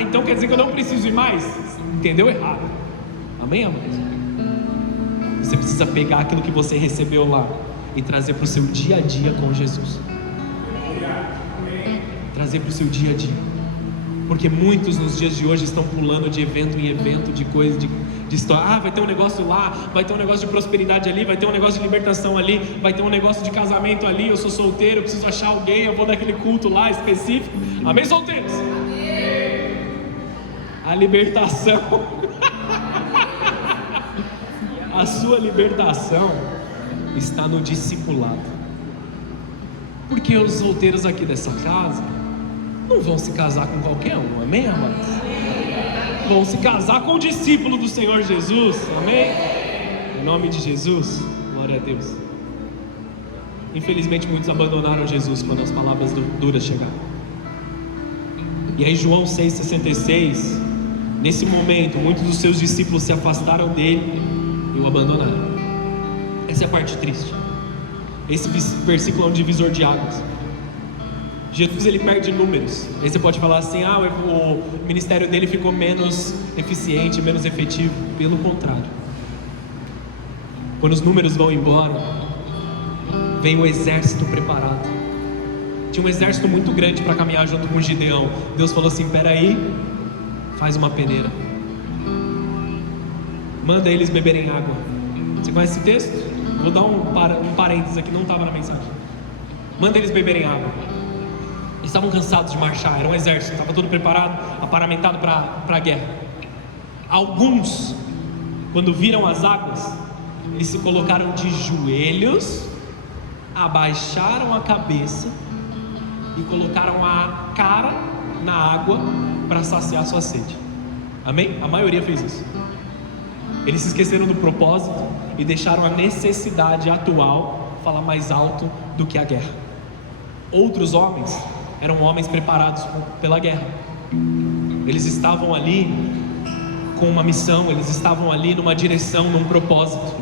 Então quer dizer que eu não preciso ir mais? Entendeu errado. Amém, amados? Você precisa pegar aquilo que você recebeu lá e trazer para o seu dia a dia com Jesus. Trazer para o seu dia a dia. Porque muitos nos dias de hoje estão pulando de evento em evento, de coisa, de história. Vai ter um negócio lá, vai ter um negócio de prosperidade ali, vai ter um negócio de libertação ali, vai ter um negócio de casamento ali. Eu sou solteiro, eu preciso achar alguém, eu vou naquele culto lá específico. Amém, solteiros? Amém. A libertação a sua libertação está no discipulado. Porque os solteiros aqui dessa casa não vão se casar com qualquer um, amém, amados? Vão se casar com o discípulo do Senhor Jesus, amém? Em nome de Jesus, glória a Deus. Infelizmente muitos abandonaram Jesus quando as palavras duras chegaram. E aí João 6,66, nesse momento muitos dos seus discípulos se afastaram dele e o abandonaram. Essa é a parte triste. Esse versículo é um divisor de águas. Jesus, ele perde números. Aí você pode falar assim: o ministério dele ficou menos eficiente, menos efetivo. Pelo contrário, quando os números vão embora, vem o exército preparado. Tinha um exército muito grande para caminhar junto com Gideão. Deus falou assim: peraí, faz uma peneira, manda eles beberem água. Você conhece esse texto? Vou dar um parênteses aqui, não estava na mensagem. Manda eles beberem água. Eles estavam cansados de marchar, era um exército, estava todo preparado, aparamentado para a guerra. Alguns, quando viram as águas, eles se colocaram de joelhos, abaixaram a cabeça e colocaram a cara na água para saciar sua sede. Amém? A maioria fez isso. Eles se esqueceram do propósito e deixaram a necessidade atual falar mais alto do que a guerra. Outros homens eram homens preparados pela guerra. Eles estavam ali com uma missão, eles estavam ali numa direção, num propósito.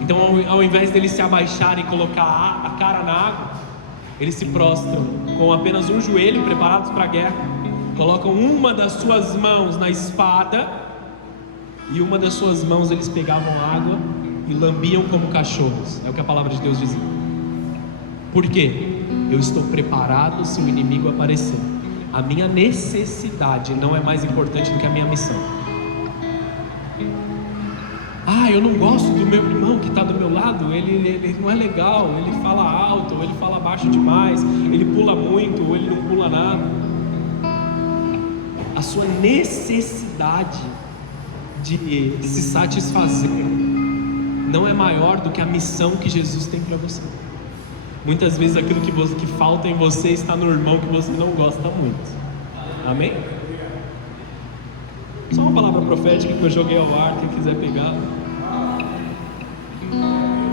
Então, ao invés deles se abaixarem e colocar a cara na água, eles se prostram com apenas um joelho, preparados para a guerra, colocam uma das suas mãos na espada e uma das suas mãos eles pegavam água e lambiam como cachorros. É o que a palavra de Deus dizia. Por quê? Eu estou preparado se o inimigo aparecer. A minha necessidade não é mais importante do que a minha missão. Eu não gosto do meu irmão que está do meu lado, ele não é legal, ele fala alto, ou ele fala baixo demais, ele pula muito, ou ele não pula nada. A sua necessidade de se satisfazer não é maior do que a missão que Jesus tem para você. Muitas vezes aquilo que falta em você está no irmão que você não gosta muito. Amém? Só uma palavra profética que eu joguei ao ar, quem quiser pegar.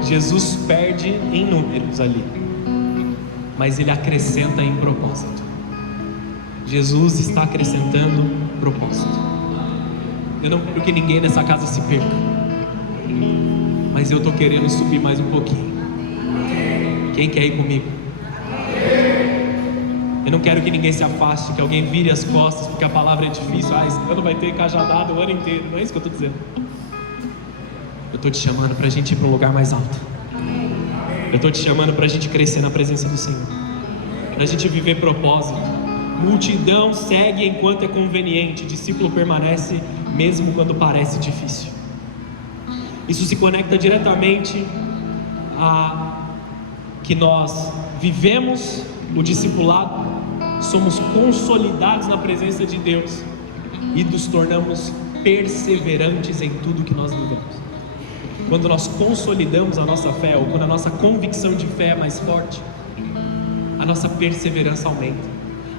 Jesus perde em números ali, mas ele acrescenta em propósito. Jesus está acrescentando propósito. Eu não quero que ninguém nessa casa se perca, mas eu estou querendo subir mais um pouquinho. Quem quer ir comigo? Eu não quero que ninguém se afaste, que alguém vire as costas porque a palavra é difícil. Esse ano vai ter cajadado o ano inteiro. Não é isso que eu estou dizendo. Eu estou te chamando para a gente ir para um lugar mais alto. Eu estou te chamando para a gente crescer na presença do Senhor, para a gente viver propósito. Multidão segue enquanto é conveniente, discípulo permanece mesmo quando parece difícil. Isso se conecta diretamente a que nós vivemos o discipulado somos consolidados na presença de Deus e nos tornamos perseverantes em tudo que nós vivemos. Quando nós consolidamos a nossa fé, ou quando a nossa convicção de fé é mais forte, a nossa perseverança aumenta,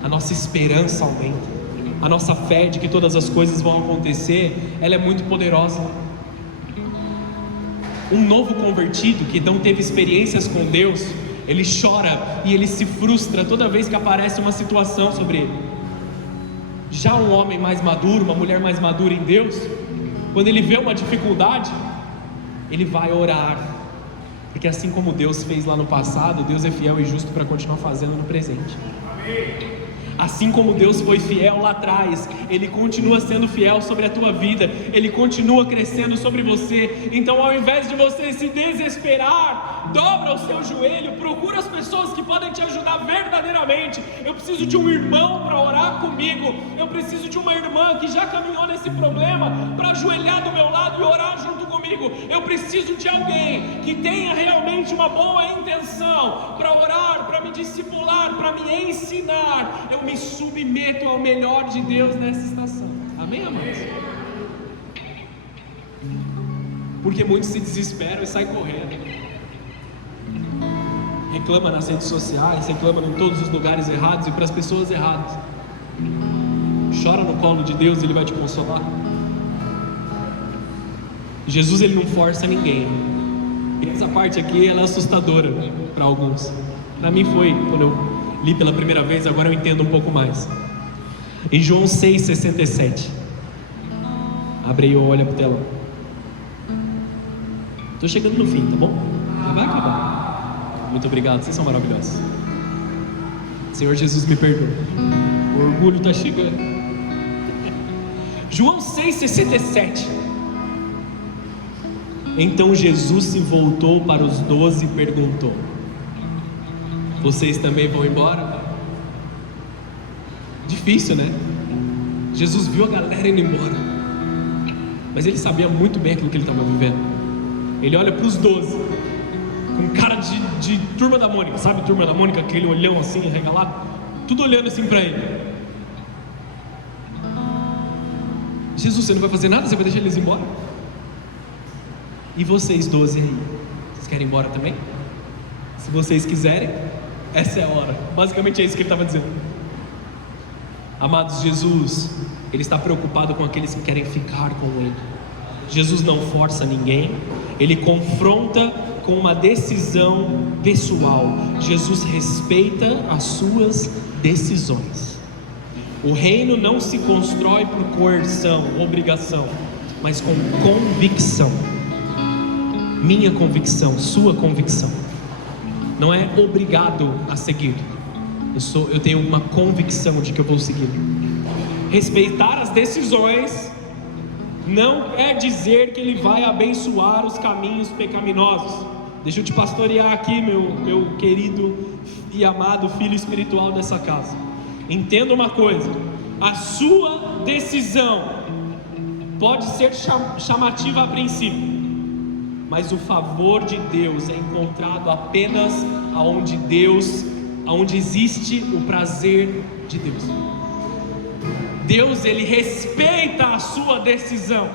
a nossa esperança aumenta, a nossa fé de que todas as coisas vão acontecer, ela é muito poderosa. Um novo convertido que não teve experiências com Deus, ele chora e ele se frustra toda vez que aparece uma situação sobre ele. Já um homem mais maduro, uma mulher mais madura em Deus, quando ele vê uma dificuldade, ele vai orar, porque assim como Deus fez lá no passado, Deus é fiel e justo para continuar fazendo no presente. Assim como Deus foi fiel lá atrás, Ele continua sendo fiel sobre a tua vida, Ele continua crescendo sobre você. Então, ao invés de você se desesperar, dobra o seu joelho, procura as pessoas que podem te ajudar verdadeiramente. Eu preciso de um irmão para orar comigo, eu preciso de uma irmã que já caminhou nesse problema para ajoelhar do meu lado e orar junto comigo. Eu preciso de alguém que tenha realmente uma boa intenção para orar, para me discipular, para me ensinar. Eu me submeto ao melhor de Deus nessa estação. Amém, amados? Porque muitos se desesperam e saem correndo, reclama nas redes sociais, reclama em todos os lugares errados e para as pessoas erradas. Chora no colo de Deus e Ele vai te consolar. Jesus, Ele não força ninguém. E essa parte aqui, ela é assustadora para alguns. Para mim foi, quando eu li pela primeira vez, agora eu entendo um pouco mais. Em João 6,67. Abre aí ou olha para o telão. Estou chegando no fim, tá bom? Já vai acabar. Muito obrigado, vocês são maravilhosos. Senhor Jesus, me perdoa. O orgulho está chegando. João 6,67. Então Jesus se voltou para os 12 e perguntou: vocês também vão embora? Difícil, né? Jesus viu a galera indo embora, mas Ele sabia muito bem aquilo que Ele estava vivendo. Ele olha para os 12 com cara de Turma da Mônica, sabe Turma da Mônica? Aquele olhão assim, regalado, tudo olhando assim para Ele. Jesus, você não vai fazer nada? Você vai deixar eles embora? E vocês 12 aí? Vocês querem ir embora também? Se vocês quiserem, essa é a hora. Basicamente é isso que Ele estava dizendo. Amados, Jesus, Ele está preocupado com aqueles que querem ficar com Ele. Jesus não força ninguém, Ele confronta com uma decisão pessoal. Jesus respeita as suas decisões. O reino não se constrói por coerção, obrigação, mas com convicção. Minha convicção, sua convicção. Não é obrigado a seguir. Eu tenho uma convicção de que eu vou seguir. Respeitar as decisões não quer dizer que Ele vai abençoar os caminhos pecaminosos. Deixa eu te pastorear aqui, meu querido e amado filho espiritual dessa casa. Entenda uma coisa: a sua decisão pode ser chamativa a princípio, mas o favor de Deus é encontrado apenas aonde existe o prazer de Deus. Deus, Ele respeita a sua decisão,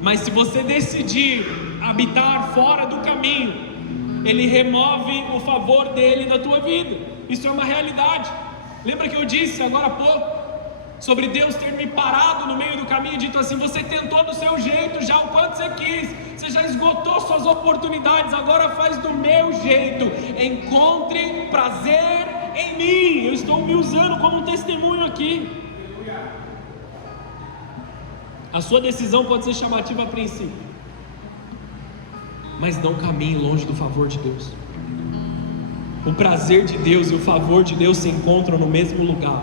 mas se você decidir habitar fora do caminho, Ele remove o favor dEle da tua vida. Isso é uma realidade. Lembra que eu disse agora há pouco sobre Deus ter me parado no meio do caminho e dito assim: você tentou do seu jeito já o quanto você quis, você já esgotou suas oportunidades, agora faz do meu jeito, encontre prazer em mim. Eu estou me usando como um testemunho aqui. A sua decisão pode ser chamativa a princípio, mas não caminhe longe do favor de Deus. O prazer de Deus e o favor de Deus se encontram no mesmo lugar.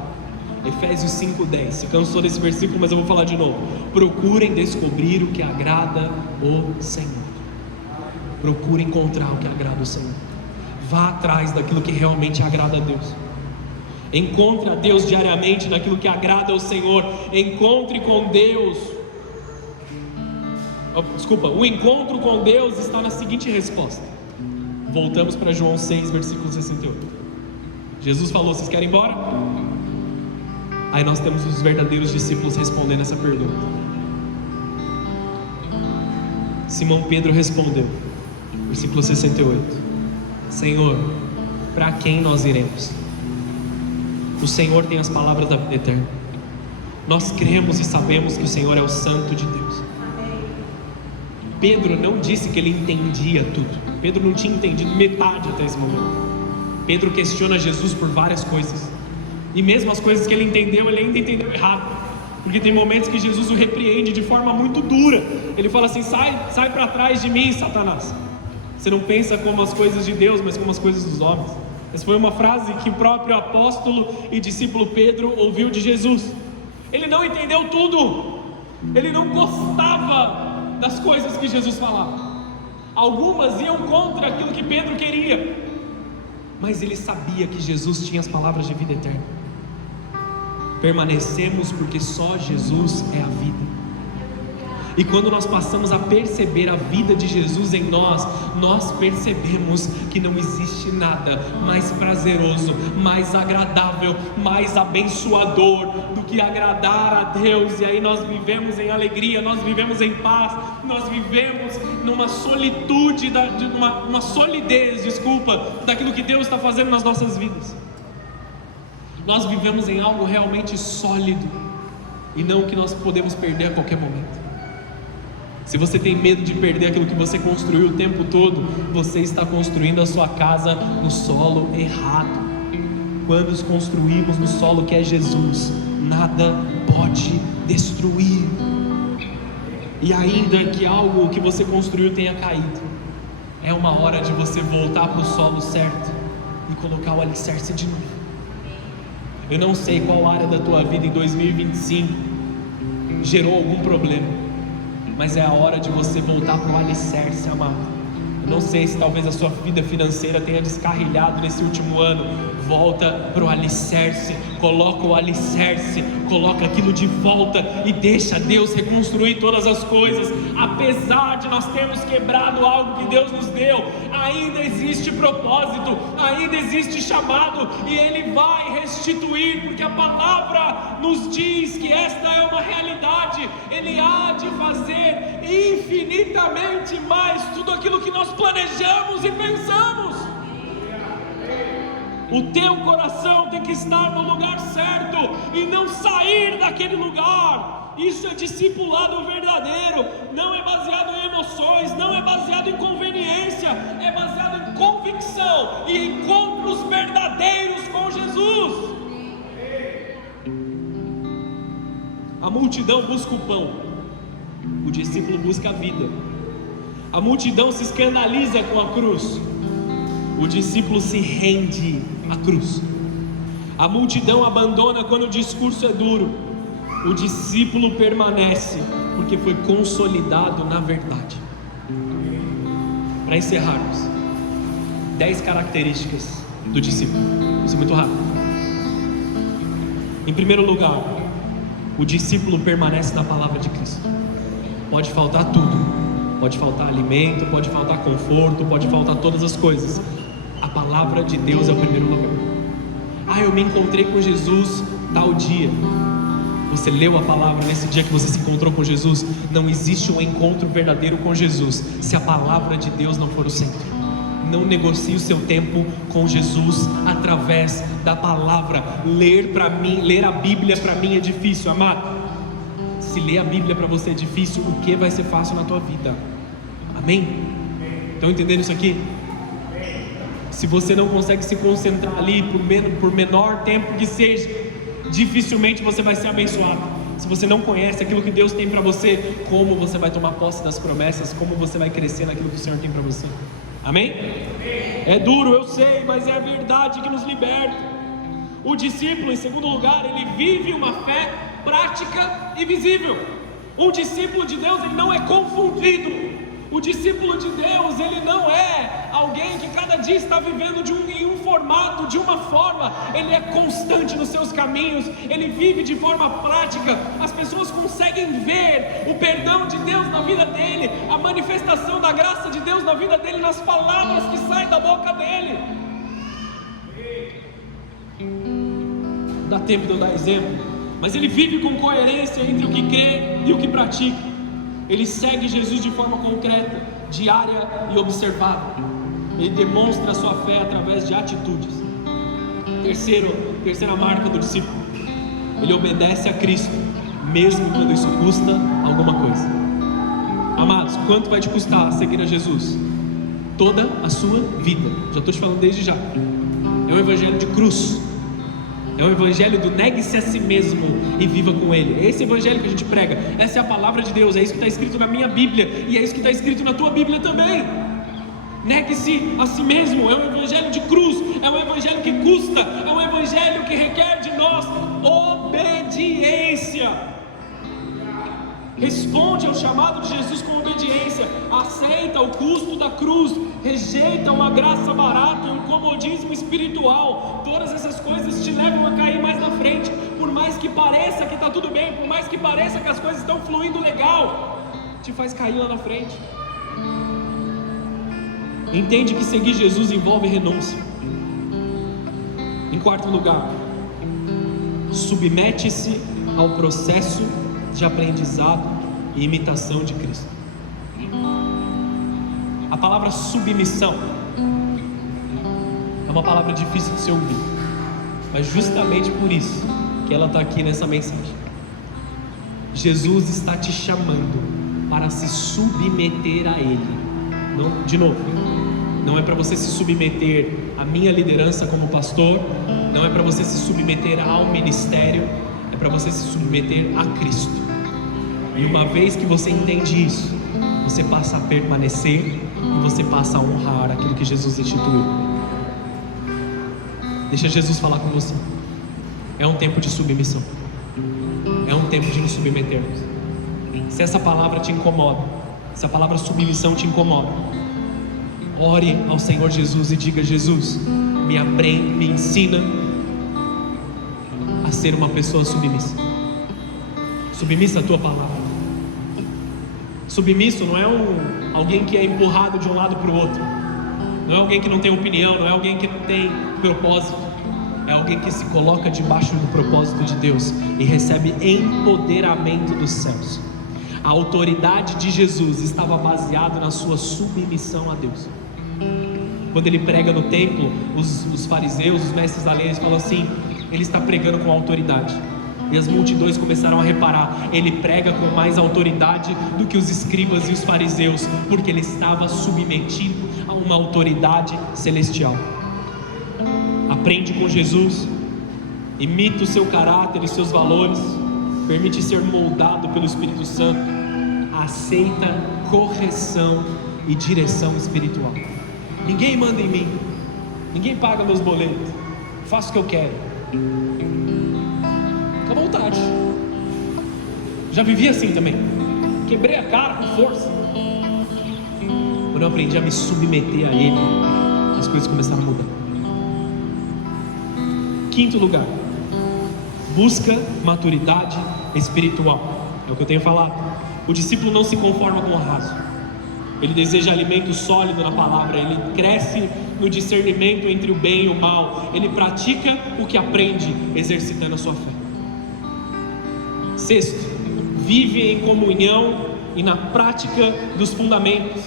Efésios 5:10. Se cansou desse versículo, mas eu vou falar de novo. Procurem descobrir o que agrada o Senhor. Procure encontrar o que agrada o Senhor. Vá atrás daquilo que realmente agrada a Deus. Encontre a Deus diariamente naquilo que agrada ao Senhor. Encontre com Deus. O encontro com Deus está na seguinte resposta. Voltamos para João 6, versículo 68. Jesus falou: vocês querem ir embora? Aí nós temos os verdadeiros discípulos respondendo essa pergunta. Simão Pedro respondeu, versículo 68: Senhor, para quem nós iremos? O Senhor tem as palavras da vida eterna. Nós cremos e sabemos que o Senhor é o Santo de Deus. Pedro não disse que ele entendia tudo. Pedro não tinha entendido metade até esse momento. Pedro questiona Jesus por várias coisas, e mesmo as coisas que ele entendeu, ele ainda entendeu errado, porque tem momentos que Jesus o repreende de forma muito dura. Ele fala assim: sai para trás de mim, Satanás. Você não pensa como as coisas de Deus, mas como as coisas dos homens. Essa foi uma frase que o próprio apóstolo e discípulo Pedro ouviu de Jesus. Ele não entendeu tudo, ele não gostava das coisas que Jesus falava. Algumas iam contra aquilo que Pedro queria, mas ele sabia que Jesus tinha as palavras de vida eterna. Permanecemos porque só Jesus é a vida. E quando nós passamos a perceber a vida de Jesus em nós, nós percebemos que não existe nada mais prazeroso, mais agradável, mais abençoador do que agradar a Deus. E aí nós vivemos em alegria, nós vivemos em paz, nós vivemos numa solitude, uma solidez, daquilo que Deus está fazendo nas nossas vidas. Nós vivemos em algo realmente sólido, e não que nós podemos perder a qualquer momento. Se você tem medo de perder aquilo que você construiu o tempo todo, você está construindo a sua casa no solo errado. Quando os construímos no solo que é Jesus, nada pode destruir. E ainda que algo que você construiu tenha caído, é uma hora de você voltar para o solo certo e colocar o alicerce de novo. Eu não sei qual área da tua vida em 2025 gerou algum problema, mas é a hora de você voltar para o alicerce, amado. Eu não sei se talvez a sua vida financeira tenha descarrilhado nesse último ano. Volta para o alicerce, coloca o alicerce, coloca aquilo de volta e deixa Deus reconstruir todas as coisas. Apesar de nós termos quebrado algo que Deus nos deu, ainda existe propósito, ainda existe chamado, e Ele vai restituir, porque a palavra nos diz que esta é uma realidade. Ele há de fazer infinitamente mais tudo aquilo que nós planejamos e pensamos. O teu coração tem que estar no lugar certo e não sair daquele lugar. Isso é discipulado verdadeiro. Não é baseado em emoções, não é baseado em conveniência, é baseado em convicção e encontros verdadeiros com Jesus. A multidão busca o pão, o discípulo busca a vida. A multidão se escandaliza com a cruz, o discípulo se rende à cruz. A multidão abandona quando o discurso é duro, o discípulo permanece porque foi consolidado na verdade. Para encerrarmos, 10 características do discípulo. Isso é muito rápido. Em primeiro lugar, o discípulo permanece na palavra de Cristo. Pode faltar tudo, pode faltar alimento, pode faltar conforto, pode faltar todas as coisas. A palavra de Deus é o primeiro lugar. Eu me encontrei com Jesus tal dia. Você leu a palavra nesse dia que você se encontrou com Jesus? Não existe um encontro verdadeiro com Jesus se a palavra de Deus não for o centro. Não negocie o seu tempo com Jesus através da palavra. Ler a Bíblia para mim é difícil, amado. Se ler a Bíblia para você é difícil, o que vai ser fácil na tua vida? Amém? Estão entendendo isso aqui? Se você não consegue se concentrar ali por menor tempo que seja, dificilmente você vai ser abençoado. Se você não conhece aquilo que Deus tem para você, como você vai tomar posse das promessas? Como você vai crescer naquilo que o Senhor tem para você? Amém? É duro, eu sei, mas é a verdade que nos liberta. O discípulo, em segundo lugar, ele vive uma fé prática e visível. Um discípulo de Deus, ele não é confundido. O discípulo de Deus, ele não é alguém que cada dia está vivendo em um formato, de uma forma. Ele é constante nos seus caminhos, ele vive de forma prática. As pessoas conseguem ver o perdão de Deus na vida dele, a manifestação da graça de Deus na vida dele, nas palavras que saem da boca dele. dá tempo de eu dar exemplo, mas ele vive com coerência entre o que crê e o que pratica. Ele segue Jesus de forma concreta, diária e observável. Ele demonstra a sua fé através de atitudes. Terceira marca do discípulo: ele obedece a Cristo, mesmo quando isso custa alguma coisa. Amados, quanto vai te custar seguir a Jesus? Toda a sua vida. Já estou te falando desde já. É um evangelho de cruz. É o evangelho do negue-se a si mesmo e viva com ele. É esse evangelho que a gente prega. Essa é a palavra de Deus. É isso que está escrito na minha Bíblia, e é isso que está escrito na tua Bíblia também. Negue-se a si mesmo. É um evangelho de cruz. É um evangelho que custa. É um evangelho que requer de nós obediência. Responde ao chamado de Jesus com obediência. Aceita o custo da cruz. Rejeita uma graça barata, um comodismo espiritual. Todas essas coisas te levam a cair mais na frente. Por mais que pareça que está tudo bem, por mais que pareça que as coisas estão fluindo legal, te faz cair lá na frente. Entende que seguir Jesus envolve renúncia. Em quarto lugar, submete-se ao processo de aprendizado e imitação de Cristo. A palavra submissão é uma palavra difícil de se ouvir, mas justamente por isso que ela está aqui nessa mensagem. Jesus está te chamando para se submeter a Ele. Não, de novo, não é para você se submeter à minha liderança como pastor, não é para você se submeter ao ministério, é para você se submeter a Cristo. E uma vez que você entende isso, você passa a permanecer e você passa a honrar aquilo que Jesus instituiu. Deixa Jesus falar com você. É um tempo de submissão. É um tempo de nos submetermos. Se essa palavra te incomoda, se a palavra submissão te incomoda, ore ao Senhor Jesus e diga: Jesus, me ensina a ser uma pessoa submissa. Submissa à tua palavra. Submisso não é alguém que é empurrado de um lado para o outro. Não é alguém que não tem opinião, não é alguém que não tem propósito. É alguém que se coloca debaixo do propósito de Deus e recebe empoderamento dos céus. A autoridade de Jesus estava baseada na sua submissão a Deus. Quando ele prega no templo, os fariseus, os mestres da lei, eles falam assim: ele está pregando com autoridade. E as multidões começaram a reparar: ele prega com mais autoridade do que os escribas e os fariseus, porque ele estava submetido a uma autoridade celestial. Aprende com Jesus, imita o seu caráter e seus valores, permite ser moldado pelo Espírito Santo, aceita correção e direção espiritual. Ninguém manda em mim, ninguém paga meus boletos, faço o que eu quero, com vontade. Já vivi assim também, quebrei a cara com força. Quando eu aprendi a me submeter a Ele, as coisas começaram a mudar. Quinto lugar, busca maturidade espiritual. É o que eu tenho falado. O discípulo não se conforma com o raso. Ele deseja alimento sólido na palavra. Ele cresce no discernimento entre o bem e o mal. Ele pratica o que aprende, exercitando a sua fé. Sexto, vive em comunhão e na prática dos fundamentos.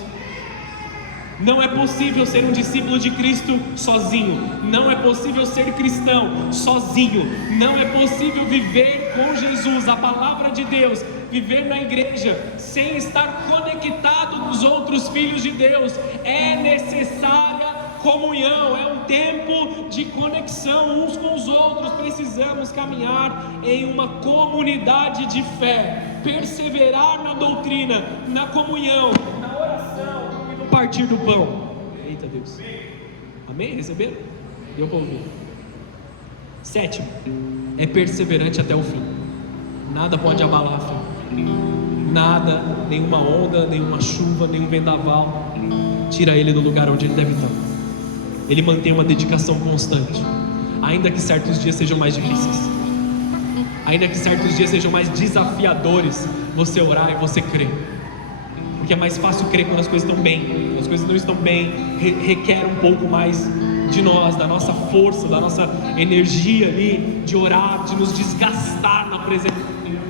Não é possível ser um discípulo de Cristo sozinho. Não é possível ser cristão sozinho. Não é possível viver com Jesus, a palavra de Deus, viver na igreja sem estar conectado com os outros filhos de Deus. É necessária comunhão, é um tempo de conexão uns com os outros. Precisamos caminhar em uma comunidade de fé, perseverar na doutrina, na comunhão, na oração, partir do pão. Eita Deus, amém? Receberam? Deu para ouvir. Sétimo, é perseverante até o fim. Nada pode abalar a fé. Nada, nenhuma onda, nenhuma chuva, nenhum vendaval tira ele do lugar onde ele deve estar. Ele mantém uma dedicação constante, ainda que certos dias sejam mais difíceis, ainda que certos dias sejam mais desafiadores. Você orar e você crer, porque é mais fácil crer quando as coisas estão bem. Quando as coisas não estão bem, requer um pouco mais de nós, da nossa força, da nossa energia ali, de orar, de nos desgastar na presença de Deus.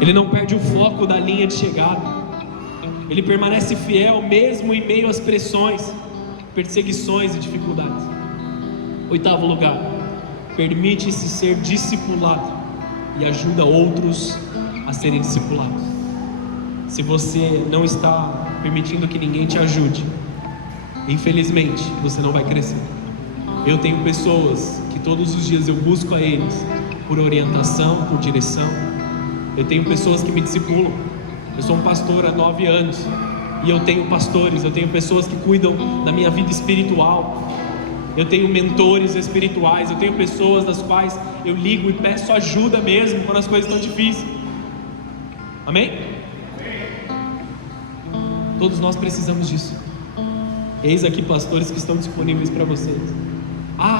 Ele não perde o foco da linha de chegada. Ele permanece fiel mesmo em meio às pressões, perseguições e dificuldades. 8º lugar, permite-se ser discipulado e ajuda outros a serem discipulados. Se você não está permitindo que ninguém te ajude, infelizmente você não vai crescer. Eu tenho pessoas que todos os dias eu busco a eles por orientação, por direção. Eu tenho pessoas que me discipulam. Eu sou um pastor há 9 anos e eu tenho pastores, eu tenho pessoas que cuidam da minha vida espiritual. Eu tenho mentores espirituais, eu tenho pessoas das quais eu ligo e peço ajuda mesmo quando as coisas estão difíceis. Amém? Todos nós precisamos disso. Eis aqui pastores que estão disponíveis para vocês.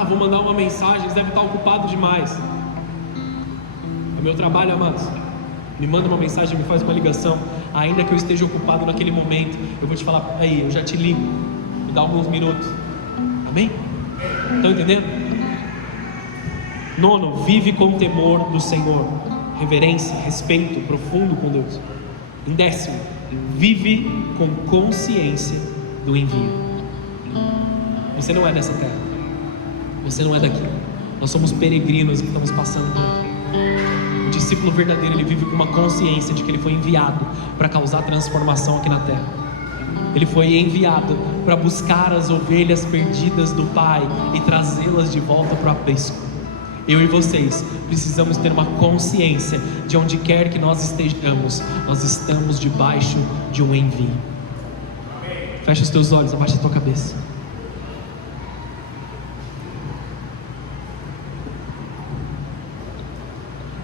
Vou mandar uma mensagem, eles devem estar ocupados demais. É meu trabalho, amados. Me manda uma mensagem, me faz uma ligação, ainda que eu esteja ocupado naquele momento, eu vou te falar, aí, eu já te ligo, me dá alguns minutos. Amém? Estão entendendo? 9, vive com temor do Senhor, reverência, respeito profundo com Deus. Em 10º, vive com consciência do envio. Você não é dessa terra, você não é daqui, nós somos peregrinos que estamos passando por aqui. O discípulo verdadeiro, ele vive com uma consciência de que ele foi enviado para causar transformação aqui na terra. Ele foi enviado para buscar as ovelhas perdidas do Pai e trazê-las de volta para o aprisco. Eu e vocês precisamos ter uma consciência de onde quer que nós estejamos, nós estamos debaixo de um envio. Fecha os teus olhos, abaixa a tua cabeça.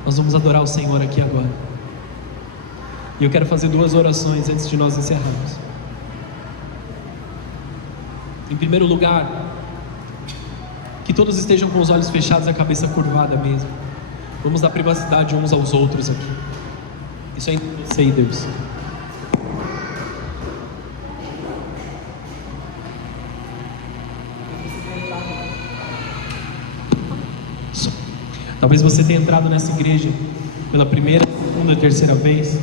Nós vamos adorar o Senhor aqui agora. E eu quero fazer 2 orações antes de nós encerrarmos. Em primeiro lugar, que todos estejam com os olhos fechados e a cabeça curvada mesmo. Vamos dar privacidade uns aos outros aqui. Isso é entre você e Deus. Talvez você tenha entrado nessa igreja pela primeira, segunda, terceira vez.